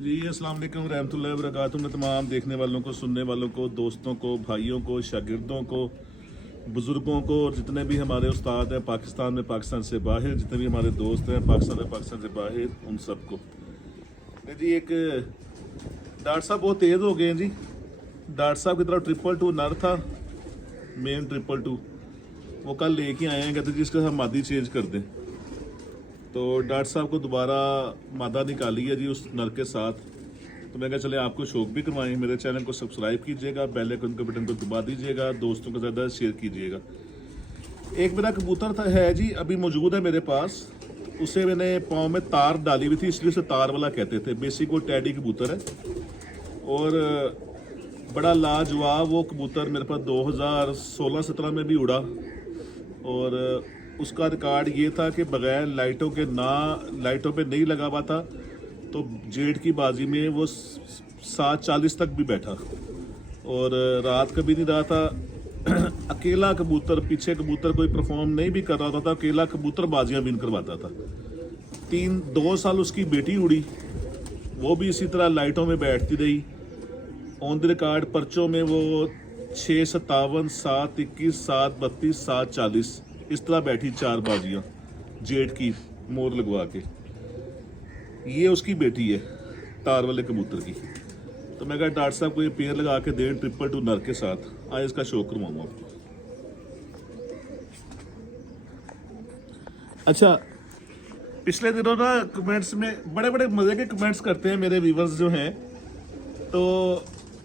जी अस्सलाम वालेकुम रहमतुल्लाहि व बरकातुहू। मैं तमाम देखने वालों को, सुनने वालों को, दोस्तों को, भाइयों को, शागिर्दों को, बुज़ुर्गों को और जितने भी हमारे उस्ताद हैं पाकिस्तान में, पाकिस्तान से बाहर, जितने भी हमारे दोस्त हैं पाकिस्तान में, पाकिस्तान से बाहर, उन सबको जी एक डॉक्टर साहब बहुत तेज़ हो गए हैं जी। डॉक्टर साहब की तरफ 222 नर था, मेन 222 वो कल लेके आए हैं, कहते जी इसका हम मादी चेंज कर दें। तो डॉक्टर साहब को दोबारा मादा निकाली है जी उस नर के साथ। तो मैं कहा चले आपको शौक भी करवाएं। मेरे चैनल को सब्सक्राइब कीजिएगा, बेल आइकन के बटन को दबा दीजिएगा, दोस्तों के ज़्यादा शेयर कीजिएगा। एक मेरा कबूतर था है जी, अभी मौजूद है मेरे पास। उसे मैंने पाँव में तार डाली हुई थी, इसलिए उसे तार वाला कहते थे। बेसिक वो टैडी कबूतर है और बड़ा लाजवाब वो कबूतर मेरे पास 2016-17 में भी उड़ा। और उसका रिकॉर्ड ये था कि बगैर लाइटों के लाइटों पे नहीं लगा हुआ था, तो जेठ की बाजी में वो 7:40 तक भी बैठा और रात कभी नहीं रहा था। अकेला कबूतर, पीछे कबूतर कोई परफॉर्म नहीं भी कर रहा था, अकेला कबूतर बाजियां विन करवाता था। 2 साल उसकी बेटी उड़ी, वो भी इसी तरह लाइटों में बैठती रही। ऑन द रिकॉर्ड पर्चों में वो 6:57, 7:21, 7:32, 7:40 इस तरह बैठी 4 बाजियां जेठ की मोर लगवा के। ये उसकी बेटी है तार वाले कबूतर की। तो मैं कहा डॉक्टर साहब को ये पेयर लगा के दें 222 नर के साथ। आज इसका शौक करवाऊंगा आपको। अच्छा, पिछले दिनों ना कमेंट्स में बड़े बड़े मजे के कमेंट्स करते हैं मेरे व्यूवर्स जो हैं। तो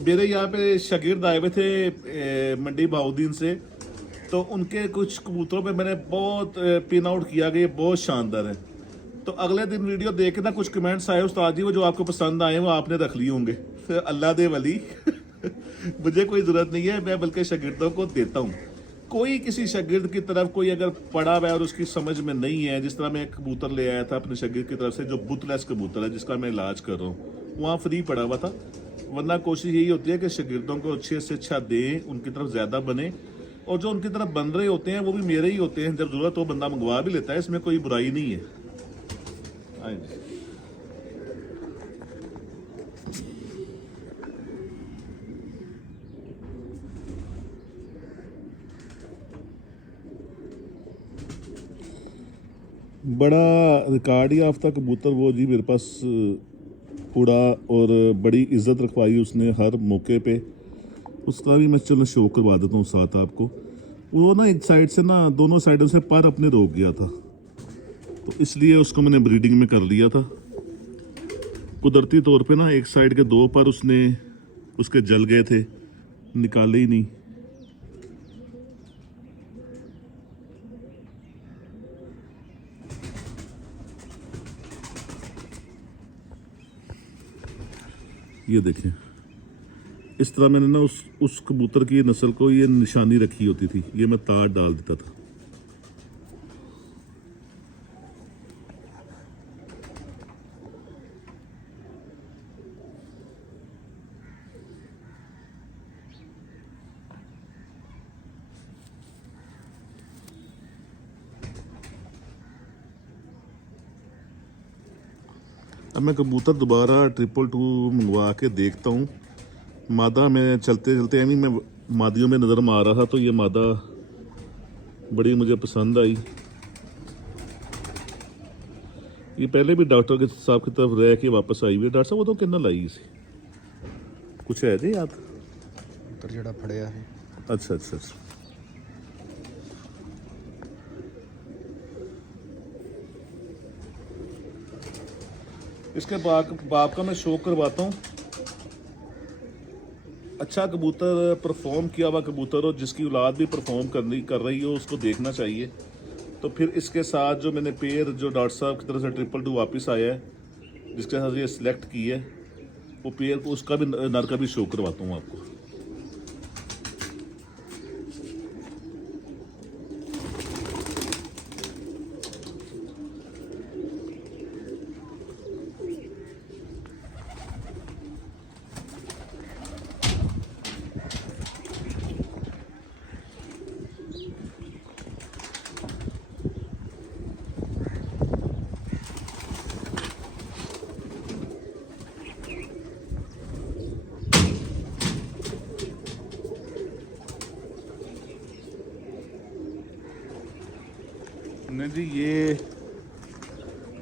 मेरे यहाँ पे शागिर्द आए हुए थे मंडी बहाउद्दीन से, तो उनके कुछ कबूतरों पे मैंने बहुत पिन आउट किया कि ये बहुत शानदार है। तो अगले दिन वीडियो देख के ना कुछ कमेंट्स आए, उस्ताद जी वो जो आपको पसंद आए वो आपने रख लिए होंगे। फिर अल्लाह दे वली मुझे कोई ज़रूरत नहीं है, मैं बल्कि शागिर्दों को देता हूँ। कोई किसी शागिर्द की तरफ कोई अगर पड़ा हुआ है और उसकी समझ में नहीं है, जिस तरह मैं एक कबूतर ले आया था अपने शागिर्द की तरफ से जो बुतलेस कबूतर है जिसका मैं इलाज कर रहा हूँ, वहाँ फ्री पड़ा हुआ था। वरना कोशिश यही होती है कि शागिर्दों को अच्छे से अच्छा दें, उनकी तरफ ज़्यादा बने। और जो उनकी तरफ बन रहे होते हैं वो भी मेरे ही होते हैं, जब ज़रूरत हो बंदा मंगवा भी लेता है, इसमें कोई बुराई नहीं है। आइए बड़ा रिकॉर्ड याफ्ता कबूतर वो जी मेरे पास उड़ा और बड़ी इज्जत रखवाई उसने हर मौके पे। उसका भी मैं चलो शो करवा देता हूँ साथ आपको। वो ना एक साइड से ना दोनों साइडों से पर अपने रोक गया था, तो इसलिए उसको मैंने ब्रीडिंग में कर लिया था। कुदरती तौर पे ना एक साइड के 2 पर उसके जल गए थे, निकाले ही नहीं। ये देखें, इस तरह मैंने ना उस कबूतर की नस्ल को ये निशानी रखी होती थी, ये मैं तार डाल देता था। अब मैं कबूतर दोबारा 222 मंगवा के देखता हूँ। मादा में चलते चलते यानी मैं मादियों में नज़र मार रहा था, तो ये मादा बड़ी मुझे पसंद आई। ये पहले भी डॉक्टर के साहब की तरफ रह के वापस आई हुई है। डॉक्टर साहब वो तो कितना लाई इसे कुछ है जी याद उतर जड़ा फड़िया है। अच्छा अच्छा अच्छा। इसके बाप का मैं शौक करवाता हूँ। अच्छा कबूतर, परफॉर्म किया हुआ कबूतर हो, जिसकी औलाद भी परफॉर्म कर रही हो, उसको देखना चाहिए। तो फिर इसके साथ जो मैंने पेयर जो डॉक्टर साहब की तरफ से 222 वापस आया है, जिसके साथ ये सिलेक्ट की है, वो पेयर को उसका भी नर का भी शो करवाता हूँ आपको। नहीं जी,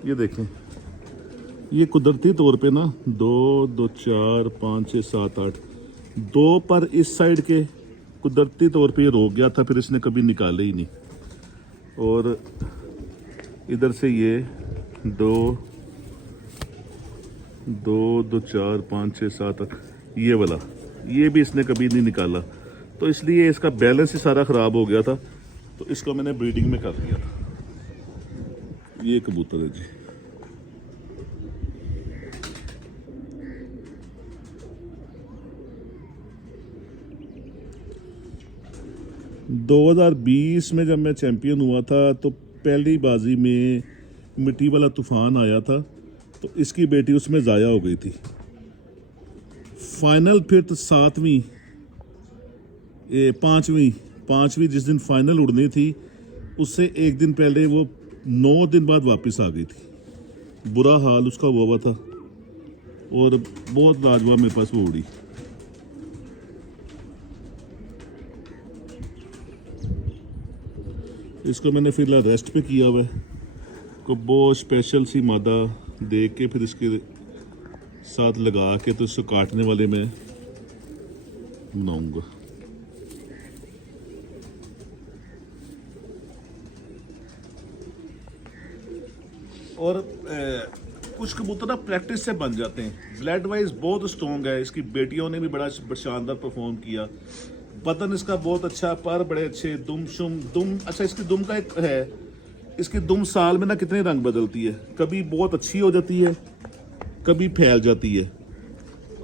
ये देखें, ये कुदरती तौर पे ना 2 2 4 5 6 7 8 2 पर इस साइड के कुदरती तौर पे ये रोक गया था, फिर इसने कभी निकाले ही नहीं। और इधर से ये 2 2 2 4 5 6 7 8 ये वाला, ये भी इसने कभी नहीं निकाला, तो इसलिए इसका बैलेंस ही सारा ख़राब हो गया था। तो इसको मैंने ब्रीडिंग में कर दिया था। ये कबूतर है जी। दो 2020 में जब मैं चैंपियन हुआ था तो पहली बाजी में मिट्टी वाला तूफान आया था, तो इसकी बेटी उसमें ज़ाया हो गई थी। फाइनल फिर तो 7वीं पाँचवीं जिस दिन फाइनल उड़नी थी उससे एक दिन पहले वो 9 दिन बाद वापस आ गई थी। बुरा हाल उसका हुआ था और बहुत लाजवाब मेरे पास वो उड़ी। इसको मैंने फिलहाल रेस्ट पे किया हुआ है, को बहुत स्पेशल सी मादा देख के फिर इसके साथ लगा के तो इसको काटने वाले मैं बनाऊंगा। और कुछ कबूतर ना प्रैक्टिस से बन जाते हैं। ब्लड वाइज बहुत स्ट्रॉन्ग है, इसकी बेटियों ने भी बड़ा शानदार परफॉर्म किया। बदन इसका बहुत अच्छा, पर बड़े अच्छे, दुम अच्छा। इसकी दुम का एक है, इसकी दुम साल में ना कितने रंग बदलती है, कभी बहुत अच्छी हो जाती है, कभी फैल जाती है।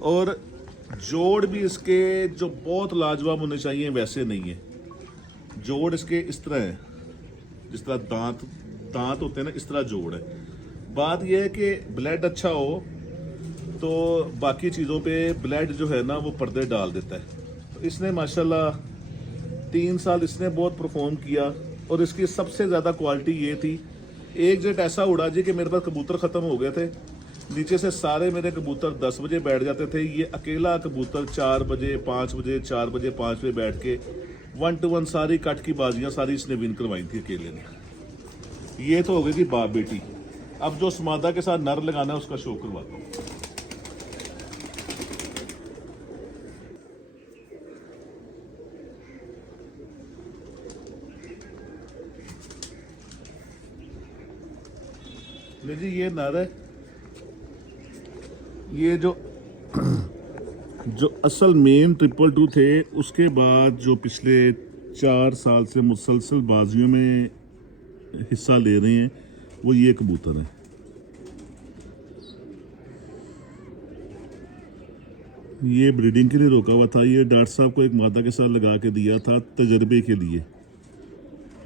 और जोड़ भी इसके जो बहुत लाजवाब होने चाहिए वैसे नहीं है। जोड़ इसके इस तरह है, जिस तरह दांत होते हैं ना, इस तरह जोड़ है। बात यह है कि ब्लड अच्छा हो तो बाकी चीज़ों पे ब्लड जो है ना वो पर्दे डाल देता है। तो इसने माशाल्लाह 3 साल इसने बहुत परफॉर्म किया। और इसकी सबसे ज़्यादा क्वालिटी ये थी, एक जेट ऐसा उड़ा जी कि मेरे पास कबूतर ख़त्म हो गए थे। नीचे से सारे मेरे कबूतर 10 बजे बैठ जाते थे, ये अकेला कबूतर 4 बजे 5 बजे 4 बजे 5 बजे बैठ के 1 to 1 सारी कट की बाजियाँ सारी इसने विन करवाई थी अकेले ने। ये तो हो गई थी बाप बेटी। अब जो समादा के साथ नर लगाना है उसका शो करवाता हूँ। जी ये नर है, ये जो असल मेन 222 थे, उसके बाद जो पिछले 4 साल से मुसलसल बाजियों में हिस्सा ले रहे हैं वो ये कबूतर हैं। ये ब्रीडिंग के लिए रोका हुआ था, ये डॉक्टर साहब को एक मादा के साथ लगा के दिया था तजर्बे के लिए।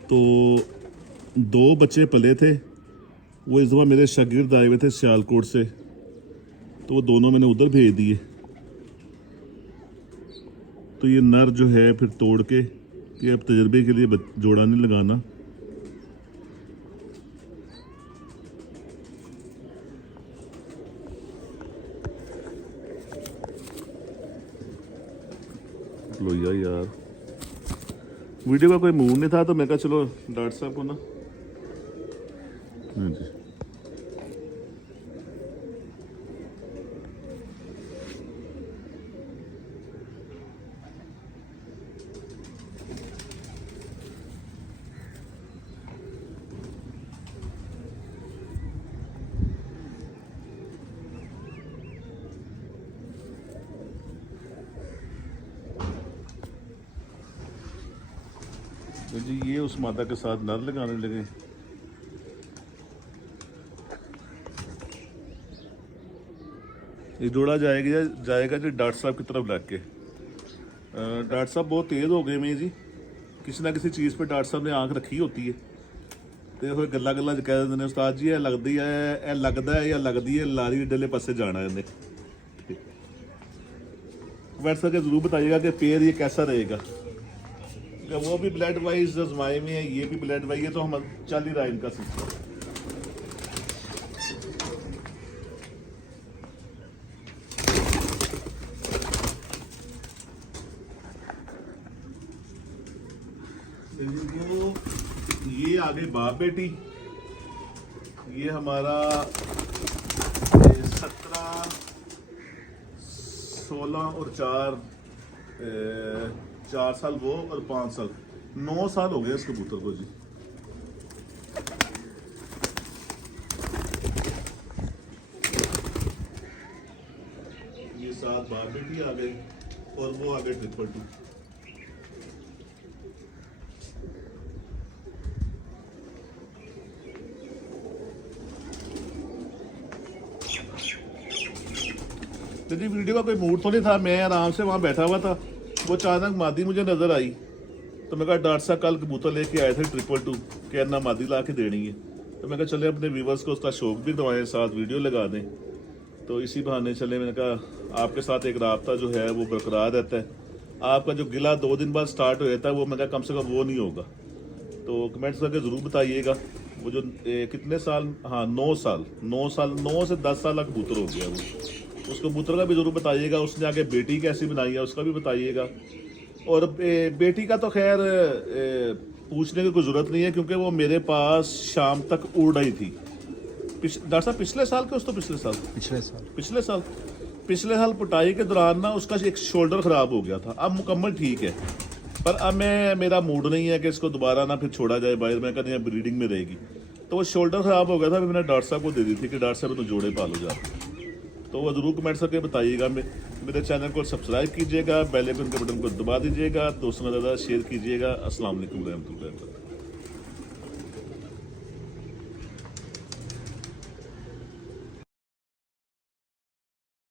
तो 2 बच्चे पले थे, वो इस दफ़ा मेरे शागिर्द आए हुए थे सियालकोट से, तो वो दोनों मैंने उधर भेज दिए। तो ये नर जो है फिर तोड़ के कि अब तजर्बे के लिए जोड़ा नहीं लगाना। लोहिया यार, वीडियो का कोई मूड नहीं था तो मैं कहा चलो डॉक्टर साहब को ना। हाँ जी, तो जी ये उस मादा के साथ नर लगाने लगे। ये जोड़ा जाएगा जी डॉक्टर साहब की तरफ लग के। डॉक्टर साहब बहुत तेज़ हो गए मैं जी, किसी ना किसी चीज़ पे डॉक्टर साहब ने आंख रखी होती है। तो फिर गल्ला कह देते हैं उस्ताद जी, लगती है लगता है या लगती है लारी डले पासे जाना है इन्हें। बैठ सके ज़रूर बताइएगा कि पेयर ये कैसा रहेगा। वो भी ब्लड वाइज आजमाए में है, ये भी ब्लड वाइज है, तो हम चल ही रहा है इनका सिस्टम। ये आ गई बाप बेटी। ये हमारा 17, 16 और 4 साल वो और 5 साल 9 साल हो गए इस कबूतर को जी। ये 7 बाप बेटी आ गए और वो आ गए 222। तो जी वीडियो का कोई मूड तो नहीं था, मैं आराम से वहाँ बैठा हुआ था, वो अचानक मादी मुझे नजर आई तो मैं कहा डॉक्टर साहब कल कबूतर लेके आए थे 222 के ना मादी ला के देनी है। तो मैं कहा चले अपने व्यूवर्स को उसका शौक भी दवाएं, साथ वीडियो लगा दें। तो इसी बहाने चले, मैंने कहा आपके साथ एक राब्ता जो है वो बरकरार रहता है। आपका जो गिला 2 दिन बाद स्टार्ट हो जाता है वो मैं कहा कम से कम वो नहीं होगा। तो कमेंट्स करके ज़रूर बताइएगा वो जो कितने साल, हाँ 9 साल 9 से 10 साल का कबूतर हो गया वो, उस कबूतर का भी ज़रूर बताइएगा। उसने आगे बेटी कैसी बनाई है उसका भी बताइएगा। और बेटी का तो खैर पूछने की कोई ज़रूरत नहीं है क्योंकि वो मेरे पास शाम तक उड़ रही थी। डॉक्टर साहब पिछले साल के, उस तो पिछले साल पिछले साल पुटाई के दौरान ना उसका एक शोल्डर ख़राब हो गया था। अब मुकम्मल ठीक है, पर अब मेरा मूड नहीं है कि इसको दोबारा ना फिर छोड़ा जाए बाहर। मैं कहते हैं ब्रीडिंग में रहेगी, तो वो शोल्डर ख़राब हो गया था। मैंने डॉक्टर साहब को दे दी थी कि डॉक्टर साहब तो जोड़े पालो जा। तो वो ज़रूर कमेंट करके बताइएगा। मेरे चैनल को सब्सक्राइब कीजिएगा, बेल आइकन के बटन को दबा दीजिएगा, दोस्तों में ज़्यादा शेयर कीजिएगा। अस्सलाम वालेकुम रहमतुल्लाहि व बरकातहू।